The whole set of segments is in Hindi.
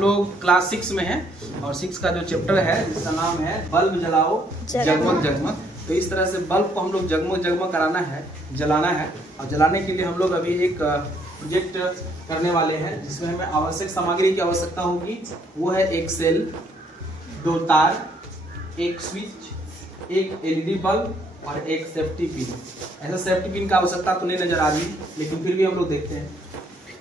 हम लोग क्लास 6 में हैं और 6 का जो चैप्टर है जिसका नाम है बल्ब जलाओ जगमग जगमग। तो इस तरह से बल्ब को हम लोग जगमग जगमग कराना है, जलाना है। और जलाने के लिए हम लोग अभी एक प्रोजेक्ट करने वाले हैं जिसमें हमें आवश्यक सामग्री की आवश्यकता होगी। वो है एक सेल, 2 तार, एक स्विच, एक एलईडी बल्ब और एक सेफ्टी पिन। ऐसा सेफ्टी पिन का आवश्यकता तो नहीं नजर आ रही, लेकिन फिर भी हम लोग देखते हैं।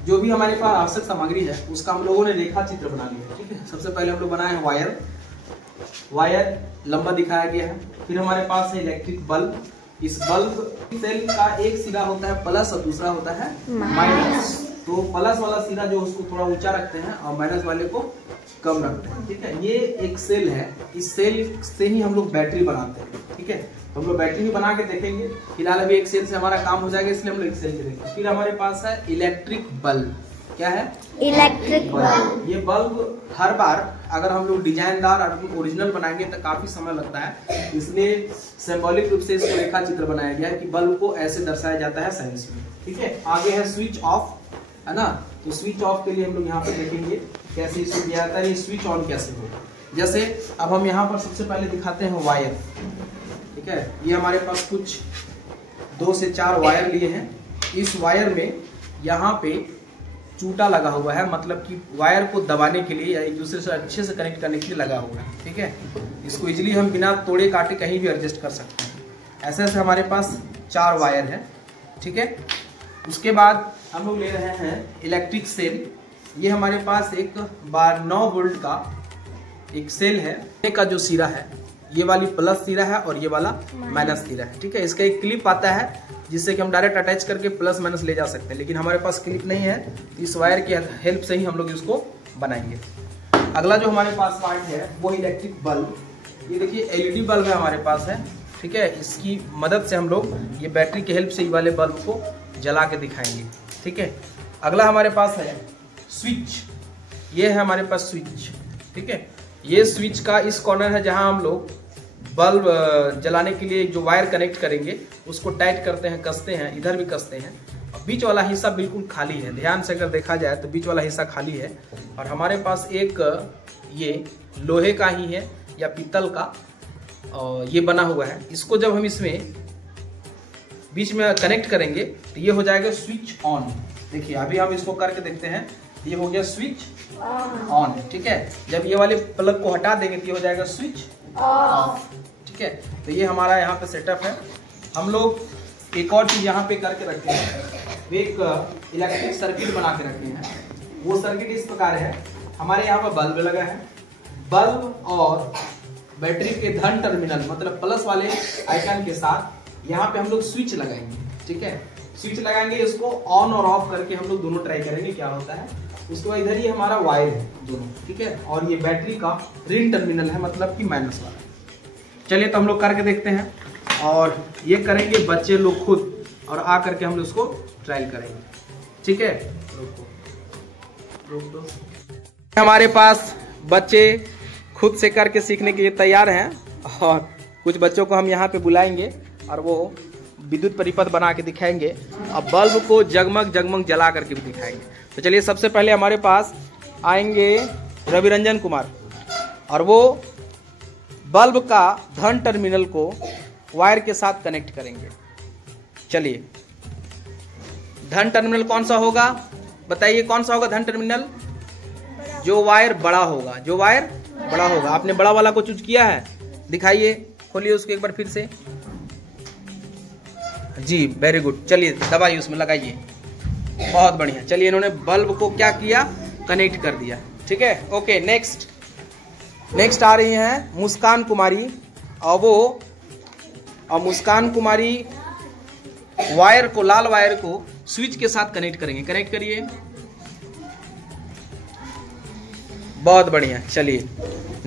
जो भी हमारे पास आवश्यक सामग्री है उसका हम लोगों ने रेखा चित्र बना लिया है। ठीक है, सबसे पहले हम लोग बनाए हैं वायर लंबा दिखाया गया है। फिर हमारे पास है इलेक्ट्रिक बल्ब। इस बल्ब सेल का एक सिरा होता है प्लस और दूसरा होता है माइनस। तो प्लस वाला सिरा जो उसको थोड़ा ऊंचा रखते हैं और माइनस वाले को कम रखते हैं। ठीक है, ये एक सेल है। इस सेल से ही हम लोग बैटरी बनाते हैं। ठीक है, तो हम लोग बैटरी भी बना के देखेंगे। फिलहाल अभी एक सेल से हमारा काम हो जाएगा, इसलिए हम लोग एक सेल से देखेंगे। फिर हमारे पास है इलेक्ट्रिक बल्ब। क्या है? Electric bulb. ये बल्ब हर बार अगर हम लोग डिजाइनदार और ओरिजिनल बनाएंगे तो काफी समय लगता है, इसलिए सिंबॉलिक रूप से इसको रेखा चित्र बनाया गया है कि बल्ब को ऐसे दर्शाया जाता है साइंस में। ठीक है, आगे है स्विच ऑफ, है ना। तो स्विच ऑफ के लिए हम लोग यहाँ पे देखेंगे कैसे इसको किया जाता है, ये स्विच ऑन कैसे होगा। जैसे अब हम यहाँ पर सबसे पहले दिखाते हैं वायर। ठीक है, ये हमारे पास कुछ 2 से 4 वायर लिए हैं। इस वायर में यहाँ पे चूटा लगा हुआ है, मतलब कि वायर को दबाने के लिए या एक दूसरे से अच्छे से कनेक्ट करने के लिए लगा हुआ है। ठीक है, इसको इजीली हम बिना तोड़े काटे कहीं भी एडजस्ट कर सकते हैं। ऐसे ऐसे हमारे पास 4 वायर है। ठीक है, उसके बाद हम लोग ले रहे हैं इलेक्ट्रिक सेल। ये हमारे पास एक 9 वोल्ट का एक सेल है। का जो सिरा है ये वाली प्लस सिरा है और ये वाला माइनस सिरा है। ठीक है, इसका एक क्लिप आता है जिससे कि हम डायरेक्ट अटैच करके प्लस माइनस ले जा सकते हैं, लेकिन हमारे पास क्लिप नहीं है। इस वायर की हेल्प से ही हम लोग इसको बनाएंगे। अगला जो हमारे पास पार्ट है वो इलेक्ट्रिक बल्ब। ये देखिए एलईडी बल्ब है हमारे पास है। ठीक है, इसकी मदद से हम लोग ये बैटरी की हेल्प से ये वाले बल्ब को जला के दिखाएंगे। ठीक है, अगला हमारे पास है स्विच। ये है हमारे पास स्विच। ठीक है, ये स्विच का इस कॉर्नर है जहां हम लोग बल्ब जलाने के लिए जो वायर कनेक्ट करेंगे उसको टाइट करते हैं, कसते हैं, इधर भी कसते हैं। बीच वाला हिस्सा बिल्कुल खाली है, ध्यान से अगर देखा जाए तो बीच वाला हिस्सा खाली है। और हमारे पास एक ये लोहे का ही है या पीतल का और ये बना हुआ है। इसको जब हम इसमें बीच में कनेक्ट करेंगे तो ये हो जाएगा स्विच ऑन। देखिए अभी हम इसको करके देखते हैं, ये हो गया स्विच ऑन। ठीक है, जब ये वाले प्लग को हटा देंगे तो ये हो जाएगा स्विच ऑफ। ठीक है, तो ये हमारा यहाँ पे सेटअप है। हम लोग एक और चीज यहाँ पे करके रखते हैं, एक इलेक्ट्रिक सर्किट बना के रखते हैं। वो सर्किट इस प्रकार है, हमारे यहाँ पर बल्ब लगा है। बल्ब और बैटरी के धन टर्मिनल मतलब प्लस वाले आइकन के साथ यहाँ पे हम लोग स्विच लगाएंगे। ठीक है, स्विच लगाएंगे, इसको ऑन और ऑफ करके हम लोग दोनों ट्राई करेंगे क्या होता है। उसके बाद इधर ही हमारा वायर है दोनों। ठीक है, और ये बैटरी का ऋण टर्मिनल है मतलब कि माइनस वाला। चलिए तो हम लोग करके देखते हैं और ये करेंगे बच्चे लोग खुद और आ करके हम लोग उसको ट्रायल करेंगे। ठीक है, रोक दो। हमारे पास बच्चे खुद से करके सीखने के लिए तैयार हैं और कुछ बच्चों को हम यहाँ पे बुलाएंगे और वो विद्युत परिपथ बना के दिखाएंगे और बल्ब को जगमग जगमग जला करके भी दिखाएंगे। तो चलिए सबसे पहले हमारे पास आएंगे रविरंजन कुमार और वो बल्ब का धन टर्मिनल को वायर के साथ कनेक्ट करेंगे। चलिए, धन टर्मिनल कौन सा होगा बताइए, कौन सा होगा धन टर्मिनल? जो वायर बड़ा होगा, जो वायर बड़ा होगा। आपने बड़ा वाला को चूज किया है, दिखाइए, खोलिए उसको एक बार फिर से। जी वेरी गुड, चलिए दबाइए उसमें लगाइए, बहुत बढ़िया। चलिए इन्होंने बल्ब को क्या किया, कनेक्ट कर दिया। ठीक है, ओके। नेक्स्ट आ रही हैं मुस्कान कुमारी और मुस्कान कुमारी वायर को, लाल वायर को स्विच के साथ कनेक्ट करेंगे। कनेक्ट करिए, बहुत बढ़िया। चलिए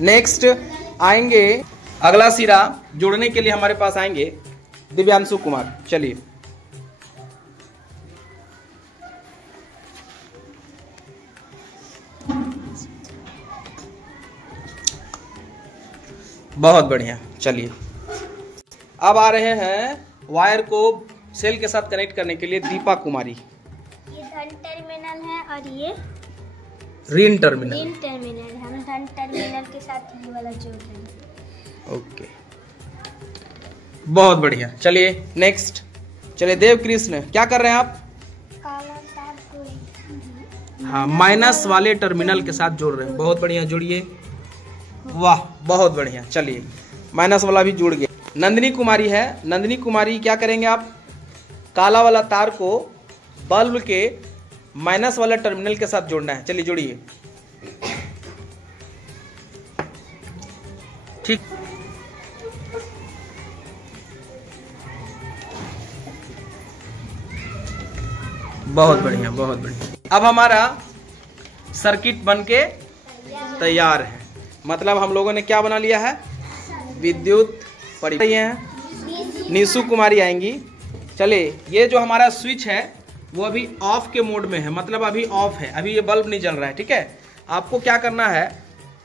नेक्स्ट आएंगे, अगला सिरा जोड़ने के लिए हमारे पास आएंगे दिव्यांशु कुमार। चलिए, बहुत बढ़िया। चलिए अब आ रहे हैं वायर को सेल के साथ कनेक्ट करने के लिए दीपा कुमारी। ये धन टर्मिनल है और ये ऋण टर्मिनल। ऋण टर्मिनल, हम धन टर्मिनल के साथ ये वाला जोड़ रहे हैं। ओके, बहुत बढ़िया। चलिए नेक्स्ट। चलिए देव कृष्ण, क्या कर रहे हैं आप? काला तार को हाँ, माइनस वाले टर्मिनल के साथ जोड़ रहे हैं। बहुत बढ़िया, जुड़िए। वाह, बहुत बढ़िया। चलिए, माइनस वाला भी जुड़ गया। नंदिनी कुमारी है। नंदिनी कुमारी, क्या करेंगे आप? काला वाला तार को बल्ब के माइनस वाला टर्मिनल के साथ जोड़ना है। चलिए जोड़िए। ठीक, बहुत बढ़िया, बहुत बढ़िया। अब हमारा सर्किट बनके तैयार है। मतलब हम लोगों ने क्या बना लिया है? विद्युत परिपथ। निशु कुमारी आएंगी। चलिए, ये जो हमारा स्विच है वो अभी ऑफ के मोड में है, मतलब अभी ऑफ है, अभी ये बल्ब नहीं जल रहा है। ठीक है, आपको क्या करना है,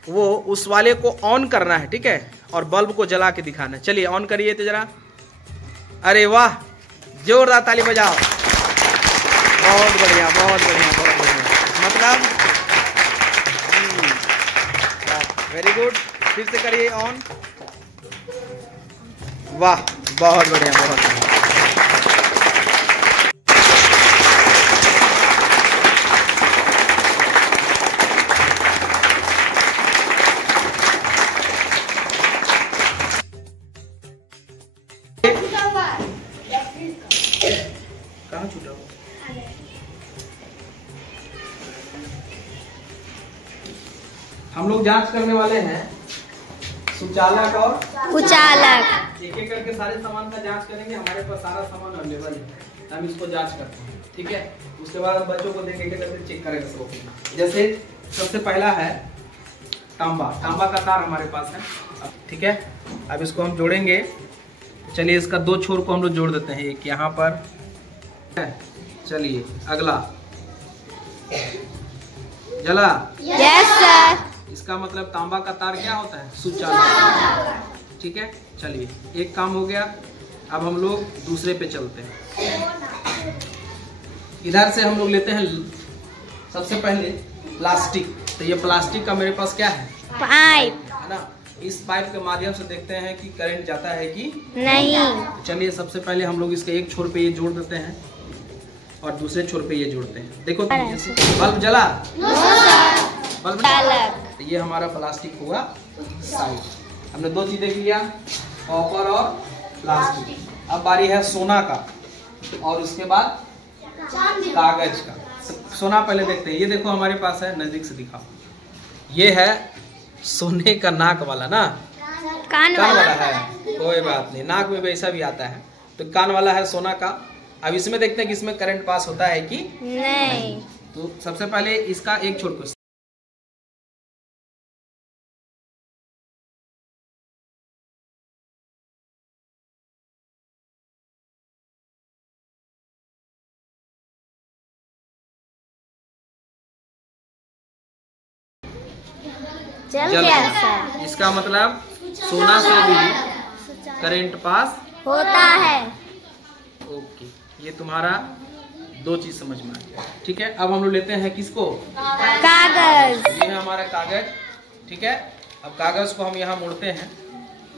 वो उस वाले को ऑन करना है। ठीक है, और बल्ब को जला के दिखाना है। चलिए ऑन करिए तो जरा। अरे वाह, जोरदार ताली बजाओ। बहुत बढ़िया, बहुत बढ़िया, बहुत बढ़िया। मतलब वेरी गुड। फिर से करिए ऑन। वाह, बहुत बढ़िया, बहुत बढ़िया। कहाँ छूटा हुआ? हम लोग जांच करने वाले हैं सुचालक और कुचालक। एक एक करके सारे सामान का जांच करेंगे। हमारे पास सारा सामान अवेलेबल है, हम इसको जांच करते हैं। ठीक है, उसके बाद हम बच्चों को देख के करके चेक करेंगे सबको। जैसे सबसे पहला है तांबा। तांबा का तार हमारे पास है। ठीक है, अब इसको हम जोड़ेंगे। चलिए, इसका दो छोर को हम लोग जोड़ देते हैं, एक यहाँ पर। चलिए अगला, जला। Yes sir. इसका मतलब तांबा का तार क्या होता है? सुचालक। ठीक है, चलिए एक काम हो गया। अब हम लोग दूसरे पे चलते हैं। इधर से हम लोग लेते हैं सबसे पहले प्लास्टिक। तो ये प्लास्टिक का मेरे पास क्या है? पाइप है ना। इस पाइप के माध्यम से देखते हैं कि करंट जाता है कि नहीं। चलिए सबसे पहले हम लोग इसके एक छोर पे ये जोड़ देते हैं और दूसरे छोर पे ये जोड़ते हैं। देखो बल्ब जला? बल्ब चालक। तो ये हमारा प्लास्टिक हुआ साइड। हमने दो चीजें किया, कॉपर और प्लास्टिक। अब बारी है सोना का और उसके बाद कागज का। सोना पहले देखते हैं। ये देखो हमारे पास है, नजदीक से दिखाओ। ये है सोने का नाक वाला ना, कान वाला है। कोई बात नहीं, नाक में वैसा भी आता है। तो कान वाला है सोना का। अब इसमें देखते हैं कि इसमें करंट पास होता है कि नहीं। तो सबसे पहले इसका एक छोर को जल जल गया गया। सर। इसका मतलब सोना से भी करंट पास होता है। ओके, ये तुम्हारा दो चीज समझ में आ गया। ठीक है, अब हम लोग लेते हैं किसको? कागज। ये है हमारा कागज। ठीक है, अब कागज को हम यहाँ मोड़ते हैं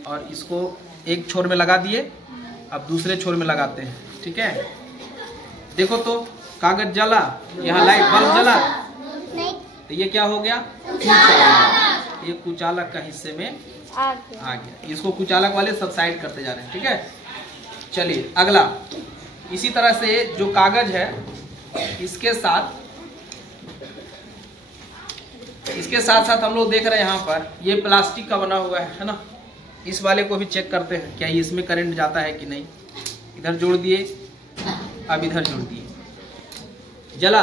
और इसको एक छोर में लगा दिए। अब दूसरे छोर में लगाते हैं। ठीक है, देखो तो कागज जला, यहाँ लाइट बल्ब जला। तो ये क्या हो गया? कुचालक। ये कुचालक का हिस्से में आ गया। इसको कुचालक वाले सब साइड करते जा रहे हैं। ठीक है, चलिए अगला। इसी तरह से जो कागज है इसके साथ साथ हम लोग देख रहे हैं यहाँ पर ये प्लास्टिक का बना हुआ है ना। इस वाले को भी चेक करते हैं क्या इसमें करंट जाता है कि नहीं। इधर जोड़ दिए, अब इधर जोड़ दिए, जला?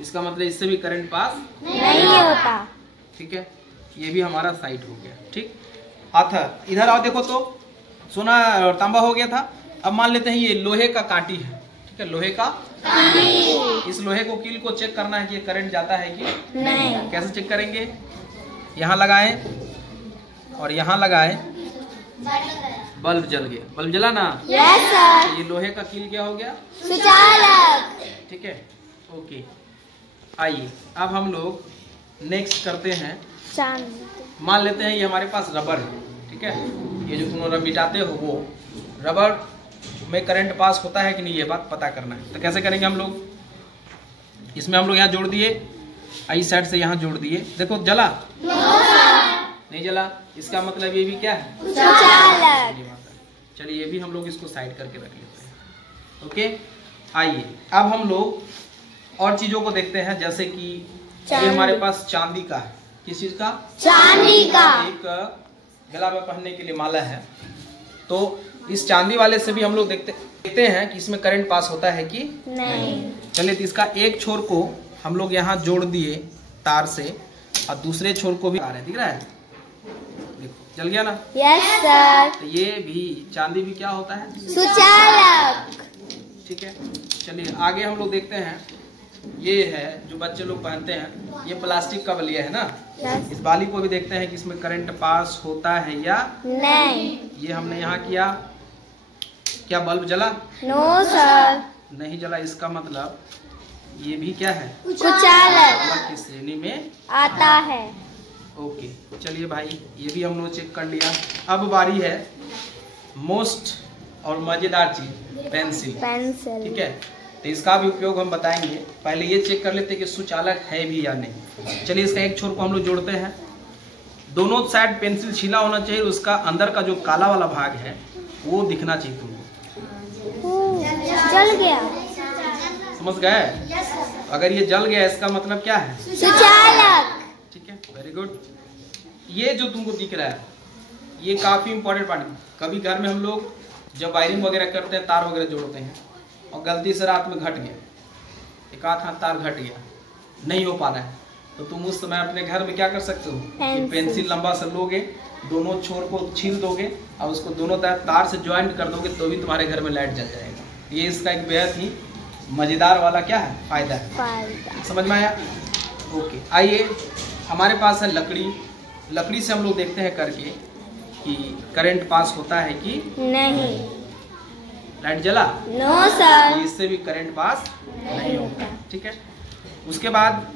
इसका मतलब इससे भी करंट पास नहीं होता। ठीक है, ये भी हमारा साइड हो गया। ठीक, आथा इधर आओ। देखो तो सोना और तांबा हो गया था। अब मान लेते हैं ये लोहे का कांटी है। ठीक है, लोहे का कांटी। इस लोहे को कील को चेक करना है कि ये करंट जाता है कि नहीं। कैसे चेक करेंगे? यहाँ लगाए और यहाँ लगाए, बल्ब जल गया। बल्ब जला ना? Yes sir. ये लोहे का कील क्या हो गया? सुचालक। ठीक है, ओके। आइए अब हम लोग नेक्स्ट करते हैं। चांदी। मान लेते हैं ये हमारे पास रबर है, ठीक है। ये जो तुम लोग मिटाते हो वो रबर में करंट पास होता है कि नहीं, ये बात पता करना है। तो कैसे करेंगे हम लोग, इसमें हम लोग यहाँ जोड़ दिए, इस साइड से यहाँ जोड़ दिए। देखो जला नहीं जला, इसका मतलब ये भी क्या है, चलिए ये भी हम लोग इसको साइड करके रख लेते हैं। ओके, आइए अब हम लोग और चीजों को देखते हैं। जैसे कि ये हमारे पास चांदी का है। किस चीज का, चांदी का। एक गला में पहनने के लिए माला है। तो इस चांदी वाले से भी हम लोग देखते हैं कि इसमें करंट पास होता है कि नहीं। चलिए तो इसका एक छोर को हम लोग यहाँ जोड़ दिए तार से, और दूसरे छोर को भी आ रहा है, दिख रहा है, देखो जल गया ना। Yes sir. तो ये भी चांदी भी क्या होता है, सुचालक। ठीक है। चलिए आगे हम लोग देखते हैं। ये है जो बच्चे लोग पहनते हैं, ये प्लास्टिक का बलिया है ना। इस बाली को भी देखते हैं कि इसमें करंट पास होता है या नहीं। ये हमने यहाँ किया, क्या बल्ब जला, नो सर, नहीं जला। इसका मतलब ये भी क्या है, सुचालक की श्रेणी में आता है। ओके, चलिए भाई ये भी हम लोग चेक कर लिया। अब बारी है मोस्ट और मजेदार चीज, पेंसिल। ठीक है, तो इसका भी उपयोग हम बताएंगे। पहले ये चेक कर लेते हैं कि सुचालक है भी या नहीं। चलिए इसका एक छोर को हम लोग जोड़ते हैं। दोनों साइड पेंसिल छीला होना चाहिए, उसका अंदर का जो काला वाला भाग है वो दिखना चाहिए तुमको। जल गया, समझ गए। अगर ये जल गया इसका मतलब क्या है, सुचालक। ठीक है, वेरी गुड। ये जो तुमको दिख रहा है ये काफी इंपॉर्टेंट पार्ट है। कभी घर में हम लोग जब वायरिंग वगैरह करते हैं, तार वगैरह जोड़ते हैं और गलती से रात में घट गया, एक आध हाथ तार घट गया, नहीं हो पा रहा है, तो तुम उस समय अपने घर में क्या कर सकते हो कि पेंसिल लंबा सा लोगे, दोनों छोर को छील दोगे और उसको दोनों तरफ तार से ज्वाइंट कर दोगे, तो भी तुम्हारे घर में लाइट जल जाएगा। ये इसका एक बेहद ही मजेदार वाला क्या है, फायदा है। समझ में आया। ओके, आइए हमारे पास है लकड़ी। लकड़ी से हम लोग देखते हैं करके कि करंट पास होता है कि नहीं। लाइट जला, नो सर, इससे भी करंट पास नहीं होता। ठीक है, उसके बाद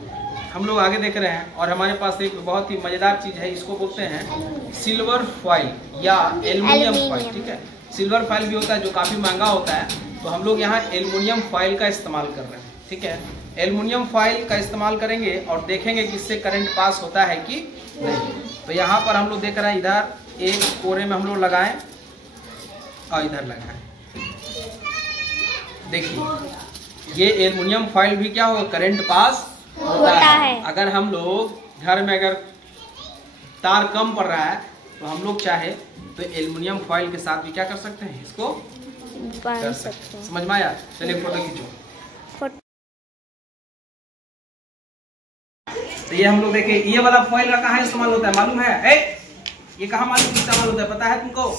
हम लोग आगे देख रहे हैं और हमारे पास एक बहुत ही मजेदार चीज है, इसको बोलते हैं सिल्वर फॉइल या एल्युमिनियम फॉइल। ठीक है, सिल्वर फॉइल भी होता है जो काफी महंगा होता है, तो हम लोग यहाँ एल्युमिनियम फॉइल का इस्तेमाल कर रहे हैं। ठीक है, एल्युमिनियम फॉइल का इस्तेमाल करेंगे और देखेंगे कि इससे करंट पास होता है कि नहीं। तो यहाँ पर हम लोग देख रहे हैं, इधर एक कोरे में हम लोग लगाएं और इधर लगाएं। देखिए ये एल्युमिनियम फॉइल भी क्या होगा, करंट पास होता है। अगर हम लोग घर में अगर तार कम पड़ रहा है तो हम लोग चाहे तो एल्युमिनियम फॉइल के साथ भी क्या कर सकते हैं, इसको कर सकते हैं। समझ में आया। चलिए फोटो खींचो। तो ये हम लोग देखें, ये वाला फॉइल का कहाँ इस्तेमाल होता है मालूम है? ये कहाँ मालूम इस्तेमाल होता है, पता है तुमको?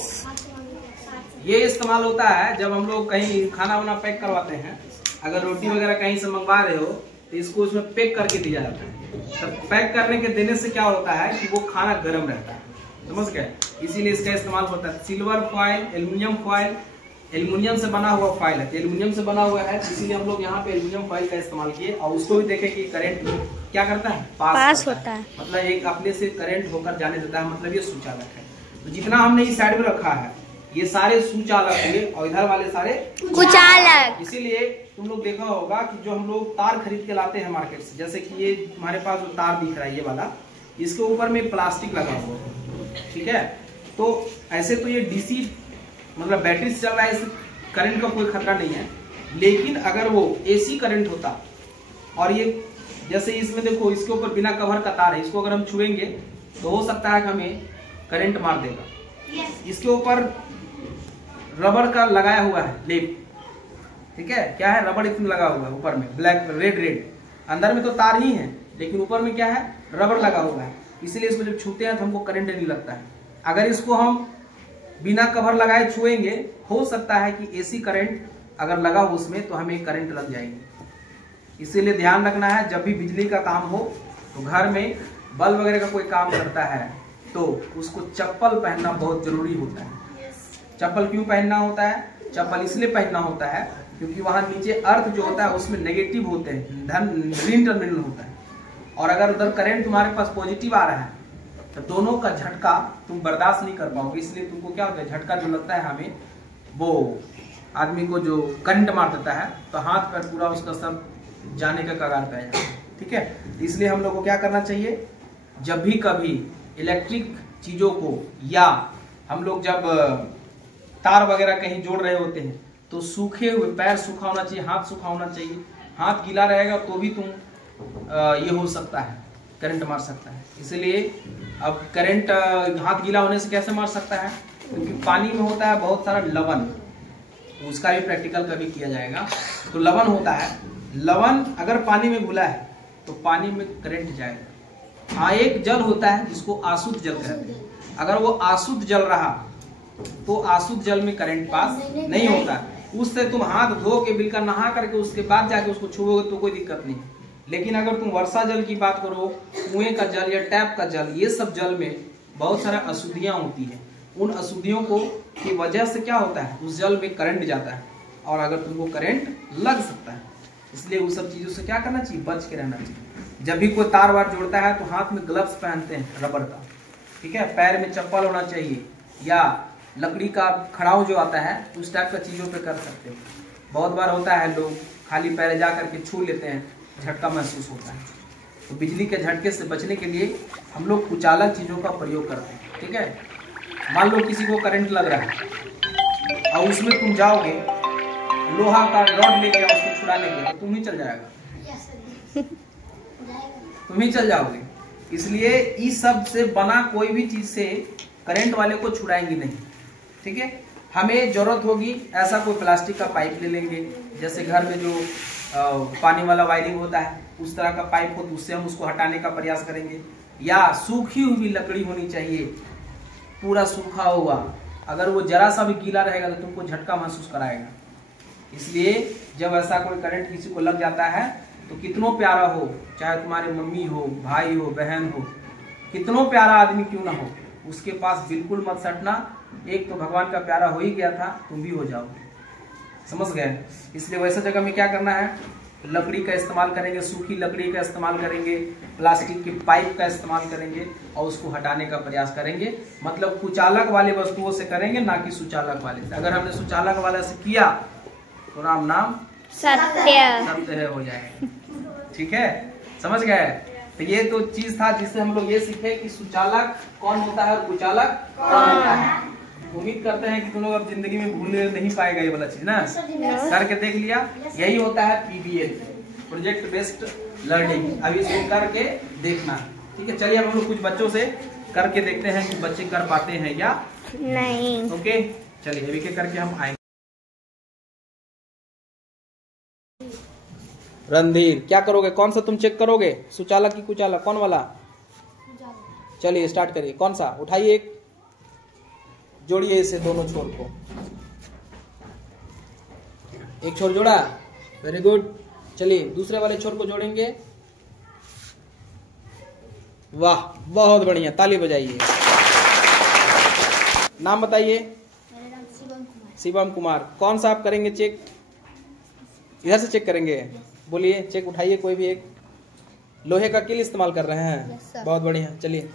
ये इस्तेमाल होता है जब हम लोग कहीं खाना वाना पैक करवाते हैं, अगर रोटी वगैरह कहीं से मंगवा रहे हो तो इसको उसमें पैक करके दिया जाता है। तब पैक करने के देने से क्या होता है कि वो खाना गर्म रहता है, समझ गए? इसीलिए इसका इस्तेमाल होता है। Silver foil, aluminium foil, aluminium से बना हुआ फॉइल है, एल्युमिनियम से बना हुआ है, इसीलिए हम लोग यहाँ पे एल्युमिनियम फॉइल का इस्तेमाल किए। और उसको भी देखें कि करंट क्या करता है, पास होता है। मतलब एक अपने से करंट होकर जाने देता है, मतलब ये सुचालक है। तो जितना हमने इस साइड में रखा है ये सारे सुचालक होंगे और इधर वाले सारे कुचालक। इसीलिए तुम लोग देखा होगा कि जो हम लोग तार खरीद के लाते हैं मार्केट से, जैसे कि ये हमारे पास जो तार दिख रहा है ये वाला, इसके ऊपर में प्लास्टिक लगा हुआ है। ठीक है, तो ऐसे तो ये डीसी मतलब बैटरी से चल रहा है, इस करंट का कोई खतरा नहीं है। लेकिन अगर वो एसी करंट होता और ये जैसे इसमें देखो इसके ऊपर बिना कवर का तार है, इसको अगर हम छुएंगे तो हो सकता है कि हमें करंट मार देगा। इसके ऊपर रबर का लगाया हुआ है लेप, ठीक है, क्या है, रबर इसमें लगा हुआ है ऊपर में, ब्लैक रेड, अंदर में तो तार ही है लेकिन ऊपर में क्या है, रबर लगा हुआ है। इसलिए इसको जब छूते हैं तो हमको करंट नहीं लगता है। अगर इसको हम बिना कवर लगाए छुएंगे, हो सकता है कि एसी करंट अगर लगा हो उसमें तो हमें करंट लग जाएगी। इसीलिए ध्यान रखना है, जब भी बिजली का काम हो तो घर में बल्ब वगैरह का कोई काम करता है तो उसको चप्पल पहनना बहुत जरूरी होता है। चप्पल क्यों पहनना होता है? चप्पल इसलिए पहनना होता है क्योंकि वहां नीचे अर्थ जो होता है उसमें नेगेटिव होते हैं, ऋण टर्मिनल होता है। और अगर उधर करंट तुम्हारे पास पॉजिटिव आ रहा है तो दोनों का झटका तुम बर्दाश्त नहीं कर पाओगे। इसलिए तुमको क्या होता है, झटका जो लगता है हमें, वो आदमी को जो करंट मार देता है तो हाथ पैर पूरा उसका सब जाने का कगार पे आ जाता है। ठीक है, इसलिए हम लोग को क्या करना चाहिए, जब भी कभी इलेक्ट्रिक चीजों को, या हम लोग जब तार वगैरह कहीं जोड़ रहे होते हैं तो सूखे हुए, पैर सूखा होना चाहिए, हाथ सूखा होना चाहिए। हाथ गीला रहेगा तो भी तुम ये हो सकता है, करंट मार सकता है। इसलिए अब करंट हाथ गीला होने से कैसे मार सकता है, क्योंकि पानी में होता है बहुत सारा लवण, उसका भी प्रैक्टिकल कभी किया जाएगा। तो लवण होता है, लवण अगर पानी में घुला है तो पानी में करंट जाएगा। हाँ, एक जल होता है जिसको अशुद्ध जल कहते हैं, अगर वो अशुद्ध जल रहा तो अशुद्ध जल में करंट पास नहीं होता। उससे तुम हाथ धो के बिल्कुल नहा करके उसके बाद जाके उसको छुओगे तो कोई दिक्कत नहीं। लेकिन अगर तुम वर्षा जल की बात करो, कुएं का जल या टैप का जल, ये सब जल में बहुत सारा अशुद्धियां होती है। उन अशुद्धियों को की वजह से क्या होता है, उस जल में करंट जाता है और अगर तुमको करंट लग सकता है। इसलिए उस सब चीजों से क्या करना चाहिए, बच के रहना चाहिए। जब भी कोई तार वार जोड़ता है तो हाथ में ग्लव्स पहनते हैं रबर का, ठीक है, पैर में चप्पल होना चाहिए, या लकड़ी का खड़ाऊ जो आता है उस टाइप का चीजों पे कर सकते हो। बहुत बार होता है लोग खाली पैर जा करके छू लेते हैं, झटका महसूस होता है। तो बिजली के झटके से बचने के लिए हम लोग कुचालक चीजों का प्रयोग करते हैं। ठीक है, मान लो किसी को करंट लग रहा है और उसमें तुम जाओगे, लोहा का रॉड लेके उसको छुड़ाने के, तो तुम ही चल जाएगा, तुम ही चल जाओगे। इसलिए इस सब से बना कोई भी चीज से करंट वाले को छुड़ाएंगे नहीं। ठीक है, हमें जरूरत होगी ऐसा कोई प्लास्टिक का पाइप ले लेंगे, जैसे घर में जो पानी वाला वायरिंग होता है उस तरह का पाइप हो, तो उससे हम उसको हटाने का प्रयास करेंगे। या सूखी हुई लकड़ी होनी चाहिए, पूरा सूखा हुआ, अगर वो जरा सा भी गीला रहेगा तो तुमको झटका महसूस कराएगा। इसलिए जब ऐसा कोई करंट किसी को लग जाता है तो कितनों प्यारा हो, चाहे तुम्हारे मम्मी हो, भाई हो, बहन हो, कितनों प्यारा आदमी क्यों ना हो, उसके पास बिल्कुल मत सटना। एक तो भगवान का प्यारा हो ही गया था, तुम भी हो जाओगे, समझ गए। इसलिए वैसे जगह में क्या करना है, लकड़ी का इस्तेमाल करेंगे, सूखी लकड़ी का इस्तेमाल करेंगे, प्लास्टिक की पाइप का इस्तेमाल करेंगे और उसको हटाने का प्रयास करेंगे। मतलब कुचालक वाले वस्तुओं से करेंगे, ना कि सुचालक वाले से। अगर हमने सुचालक वाले से किया तो राम नाम सत्य है हो जाएगा। ठीक है, समझ गए। तो ये तो चीज था जिससे हम लोग ये सीखे कि सुचालक कौन होता है और कुचालक कौन होता है। उम्मीद करते हैं कि तुम लोग अब जिंदगी में भूल नहीं पाएगा ये वाला चीज ना, करके देख लिया। यही होता है PBL, प्रोजेक्ट बेस्ड लर्निंग। अभी इसको करके देखना, ठीक है। चलिए अब हम लोग कुछ बच्चों से करके देखते हैं कि बच्चे कर पाते हैं या नहीं। ओके, चलिए अभी के करके हम आएंगे। रणधीर क्या करोगे, कौन सा तुम चेक करोगे, सुचालक की कुचालक, कौन वाला? चलिए स्टार्ट करिए। कौन सा उठाइए, एक जोड़िए इसे, दोनों छोर को। एक छोर जोड़ा, वेरी गुड। चलिए दूसरे वाले छोर को जोड़ेंगे। वाह, बहुत बढ़िया, ताली बजाइए। नाम बताइए। मेरा नाम शिवम कुमार। शिवम कुमार। कौन सा आप करेंगे चेक? इधर से चेक करेंगे। बोलिए, चेक उठाइए कोई भी एक। लोहे का कील इस्तेमाल कर रहे हैं? yes, बहुत बढ़िया। चलिए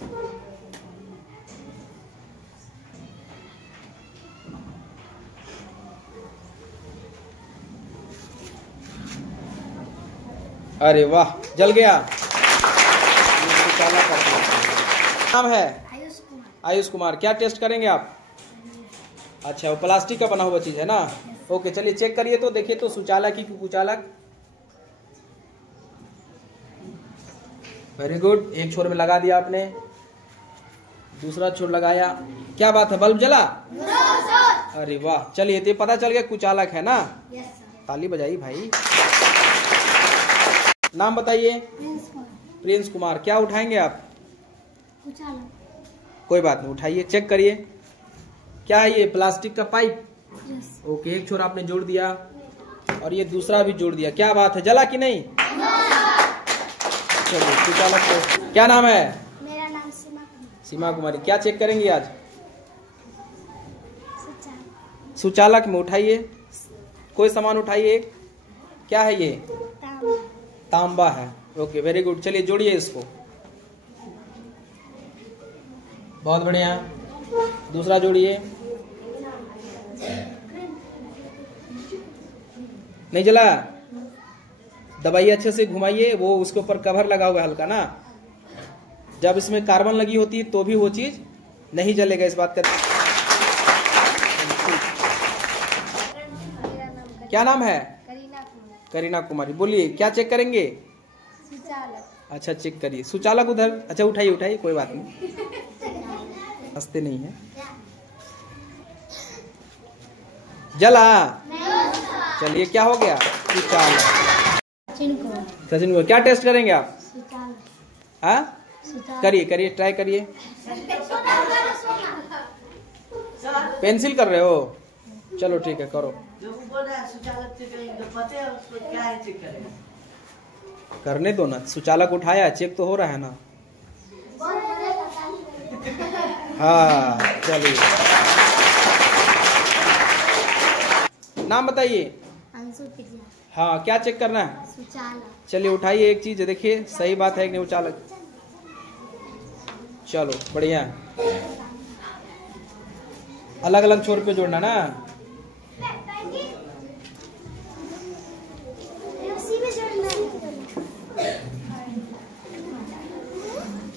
अरे वाह, जल गया। नाम है आयुष कुमार। आयुष कुमार। क्या टेस्ट करेंगे आप? अच्छा, वो प्लास्टिक का बना हुआ चीज है ना। ओके, चलिए चेक करिए तो, देखिए तो सुचालक की कुचालक। Very good. एक छोर में लगा दिया आपने, दूसरा छोर लगाया। क्या बात है, बल्ब जला? अरे वाह, चलिए तो पता चल गया कुचालक है ना। ताली बजाइए भाई। नाम बताइए। प्रिंस कुमार। क्या उठाएंगे आप? कोई बात नहीं, उठाइए, चेक करिए। क्या है ये? प्लास्टिक का पाइप। ओके, एक छोर आपने जोड़ दिया और ये दूसरा भी जोड़ दिया। क्या बात है, जला कि नहीं? चलिए कुचालक को। क्या नाम है? मेरा नाम सीमा कुमार। सीमा कुमारी। क्या चेक करेंगी आज? सुचालक में उठाइए, कोई सामान उठाइए एक। क्या है ये? तांबा। तांबा है। Okay very good. चलिए जोड़िए इसको। बहुत बढ़िया। दूसरा जोड़िए। नहीं जला? दबाइए अच्छे से, घुमाइए। वो उसके ऊपर कवर लगा हुआ है हल्का ना, जब इसमें कार्बन लगी होती है तो भी वो चीज नहीं जलेगा, इस बात का। क्या नाम है? करीना कुमारी। बोलिए क्या चेक करेंगे? अच्छा चेक करिए। सुचालक उधर। अच्छा उठाइए उठाइए, कोई बात नहीं, हंसते नहीं है। जला? चलिए क्या हो गया? सुचालक। सचिन को क्या टेस्ट करेंगे आप? हाँ करिए करिए, ट्राई करिए। पेंसिल कर रहे हो? चलो ठीक है करो। करने दो ना, सुचालक उठाया, चेक तो हो रहा है ना। हाँ चलिए, नाम बताइए। हाँ क्या चेक करना है? चलिए उठाइए एक चीज, देखिए सही बात है कि नहीं उचालक। चलो बढ़िया। अलग अलग छोर पे जोड़ना ना।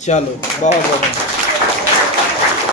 चलो बहुत बढ़िया।